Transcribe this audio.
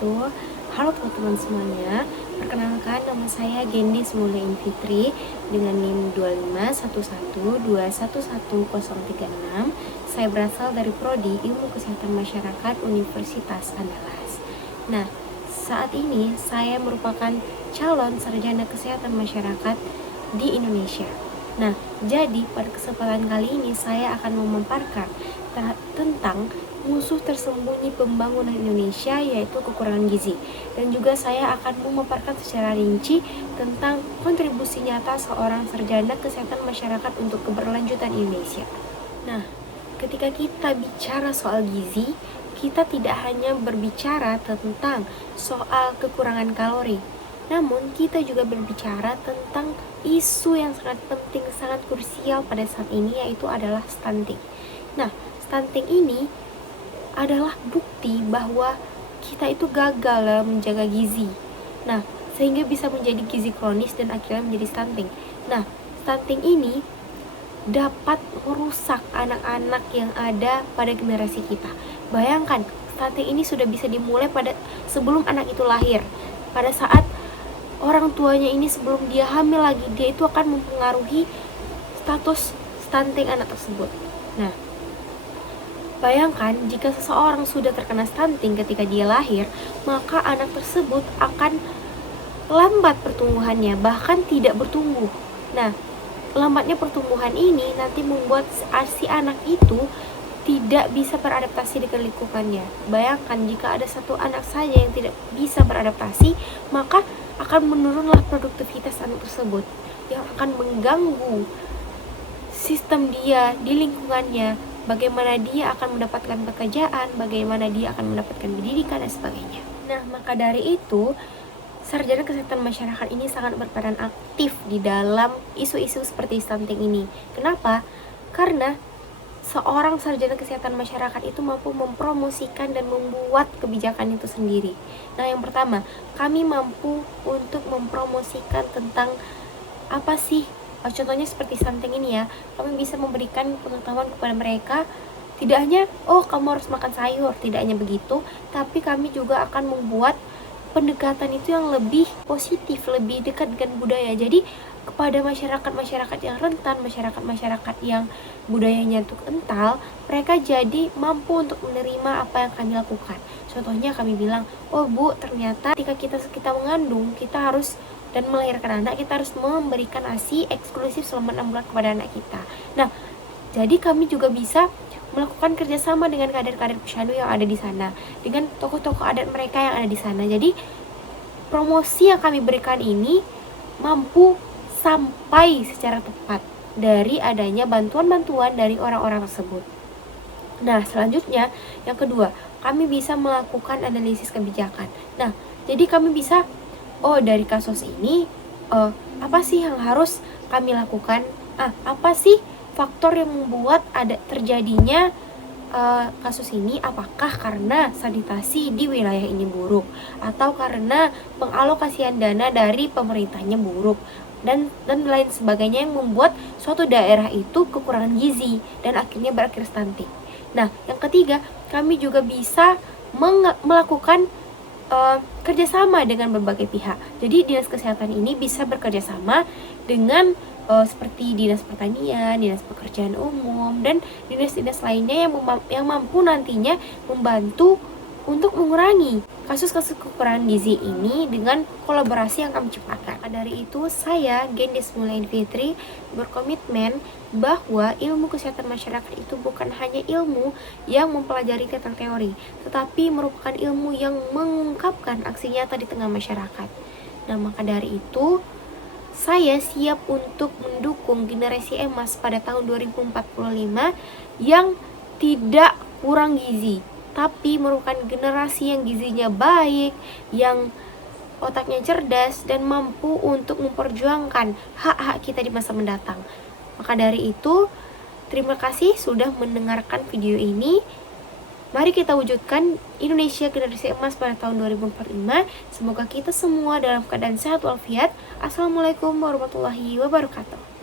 wabarakatuh. Halo teman-teman semuanya, perkenalkan nama saya Gendis Mulyani Fitri dengan NIM 25112111036. Saya berasal dari Prodi Ilmu Kesehatan Masyarakat Universitas Andalas. Nah, saat ini saya merupakan calon sarjana kesehatan masyarakat di Indonesia. Nah, jadi pada kesempatan kali ini saya akan memaparkan tentang musuh tersembunyi pembangunan Indonesia, yaitu kekurangan gizi. Dan juga saya akan memaparkan secara rinci tentang kontribusi nyata seorang sarjana kesehatan masyarakat untuk keberlanjutan Indonesia. Nah, ketika kita bicara soal gizi, kita tidak hanya berbicara tentang soal kekurangan kalori, namun kita juga berbicara tentang isu yang sangat penting, sangat krusial pada saat ini, yaitu adalah stunting. Nah, stunting ini adalah bukti bahwa kita itu gagal dalam menjaga gizi. Nah, sehingga bisa menjadi gizi kronis dan akhirnya menjadi stunting. Nah, stunting ini dapat merusak anak-anak yang ada pada generasi kita. Bayangkan, stunting ini sudah bisa dimulai pada sebelum anak itu lahir. Pada saat orang tuanya ini sebelum dia hamil lagi, dia itu akan mempengaruhi status stunting anak tersebut. Nah, bayangkan jika seseorang sudah terkena stunting ketika dia lahir, maka anak tersebut akan lambat pertumbuhannya, bahkan tidak bertumbuh. Nah, lambatnya pertumbuhan ini nanti membuat si anak itu tidak bisa beradaptasi dengan lingkungannya. Bayangkan jika ada satu anak saja yang tidak bisa beradaptasi, maka akan menurunlah produktivitas anak tersebut, yang akan mengganggu sistem dia di lingkungannya, bagaimana dia akan mendapatkan pekerjaan, bagaimana dia akan mendapatkan pendidikan, dan sebagainya. Nah, maka dari itu, sarjana kesehatan masyarakat ini sangat berperan aktif di dalam isu-isu seperti stunting ini. Kenapa? Karena seorang sarjana kesehatan masyarakat itu mampu mempromosikan dan membuat kebijakan itu sendiri. Nah, yang pertama, kami mampu untuk mempromosikan tentang apa sih, contohnya seperti stunting ini ya, kami bisa memberikan pengetahuan kepada mereka. Tidak hanya, kamu harus makan sayur, tidak hanya begitu, tapi kami juga akan membuat pendekatan itu yang lebih positif, lebih dekat dengan budaya. Jadi kepada masyarakat-masyarakat yang rentan, masyarakat-masyarakat yang budayanya itu kental, mereka jadi mampu untuk menerima apa yang kami lakukan. Contohnya kami bilang, Bu, ternyata ketika kita mengandung, kita harus dan melahirkan anak, kita harus memberikan ASI eksklusif selama 6 bulan kepada anak kita. Nah, jadi kami juga bisa melakukan kerjasama dengan kader-kader posyandu yang ada di sana, dengan tokoh-tokoh adat mereka yang ada di sana. Jadi promosi yang kami berikan ini mampu sampai secara tepat dari adanya bantuan-bantuan dari orang-orang tersebut. Nah, selanjutnya yang kedua, kami bisa melakukan analisis kebijakan. Nah, jadi kami bisa, dari kasus ini apa sih yang harus kami lakukan? Apa sih faktor yang membuat ada terjadinya kasus ini? Apakah karena sanitasi di wilayah ini buruk, atau karena pengalokasian dana dari pemerintahnya buruk, dan lain sebagainya yang membuat suatu daerah itu kekurangan gizi dan akhirnya berakhir stunting. Nah, yang ketiga, kami juga bisa melakukan kerjasama dengan berbagai pihak. Jadi dinas kesehatan ini bisa bekerjasama dengan seperti dinas pertanian, dinas pekerjaan umum, dan dinas-dinas lainnya yang mampu nantinya membantu untuk mengurangi kasus-kasus kekurangan gizi ini dengan kolaborasi yang kami ciptakan. Dari itu, saya Gendis Mulyani Fitri berkomitmen bahwa ilmu kesehatan masyarakat itu bukan hanya ilmu yang mempelajari tentang teori, tetapi merupakan ilmu yang mengungkapkan aksi nyata di tengah masyarakat. Nah, maka dari itu, saya siap untuk mendukung generasi emas pada tahun 2045 yang tidak kurang gizi, tapi merupakan generasi yang gizinya baik, yang otaknya cerdas, dan mampu untuk memperjuangkan hak-hak kita di masa mendatang. Maka dari itu, terima kasih sudah mendengarkan video ini. Mari kita wujudkan Indonesia generasi emas pada tahun 2045. Semoga kita semua dalam keadaan sehat walafiat. Assalamualaikum warahmatullahi wabarakatuh.